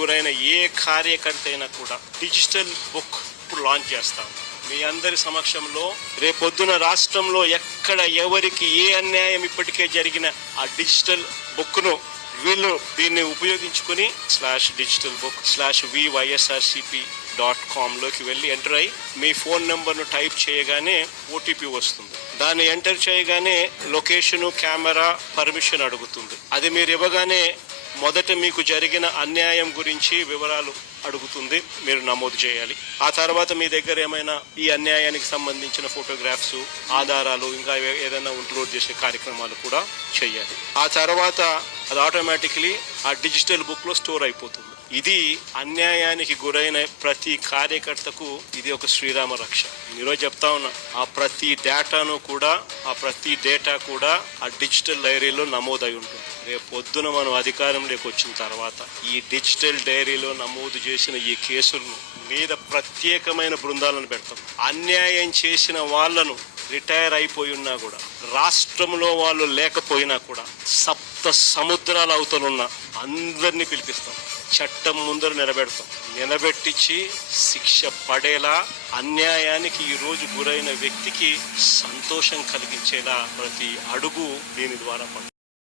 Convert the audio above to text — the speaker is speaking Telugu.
గురైన ఏ కార్యకర్త అయినా కూడా డిజిటల్ బుక్ ఇప్పుడు లాంచ్ చేస్తాం మీ అందరి సమక్షంలో. రేపొద్దున రాష్ట్రంలో ఎక్కడ ఎవరికి ఏ అన్యాయం ఇప్పటికే జరిగిన ఆ డిజిటల్ బుక్ను వీళ్ళు దీన్ని ఉపయోగించుకుని /digitalbook/vySRCP.com లోకి వెళ్ళి ఎంటర్ అయ్యి మీ ఫోన్ నెంబర్ను టైప్ చేయగానే ఓటీపీ వస్తుంది. దాన్ని ఎంటర్ చేయగానే లొకేషను, కెమెరా, పర్మిషన్ అడుగుతుంది. అది మీరు ఇవ్వగానే మొదట మీకు జరిగిన అన్యాయం గురించి వివరాలు అడుగుతుంది, మీరు నమోదు చేయాలి. ఆ తర్వాత మీ దగ్గర ఏమైనా ఈ అన్యాయానికి సంబంధించిన ఫోటోగ్రాఫ్స్, ఆధారాలు, ఇంకా ఏదైనా అప్లోడ్ చేసే కార్యక్రమాలు కూడా చేయాలి. ఆ తర్వాత అది ఆటోమేటిక్లీ ఆ డిజిటల్ బుక్లో స్టోర్ అయిపోతుంది. ఇది అన్యాయానికి గురైన ప్రతి కార్యకర్తకు ఇది ఒక శ్రీరామ రక్ష. ఈరోజు చెప్తా ఉన్నా, ఆ ప్రతి డేటా కూడా ఆ డిజిటల్ డైరీలో నమోదై ఉంటుంది. రేపు పొద్దున మనం అధికారంలోకి వచ్చిన తర్వాత ఈ డిజిటల్ డైరీలో నమోదు చేసిన ఈ కేసులను మీద ప్రత్యేకమైన బృందాలను పెడతాం. అన్యాయం చేసిన వాళ్లను రిటైర్ అయిపోయి ఉన్నా కూడా, రాష్ట్రంలో వాళ్ళు లేకపోయినా కూడా, సప్త సముద్రాల అవతలున్న అందరినీ పిలిపిస్తాం. చట్టం ముందర నిలబెట్టించి శిక్ష పడేలా, అన్యాయానికి ఈ రోజు గురైన వ్యక్తికి సంతోషం కలిగించేలా ప్రతి అడుగు దీని ద్వారా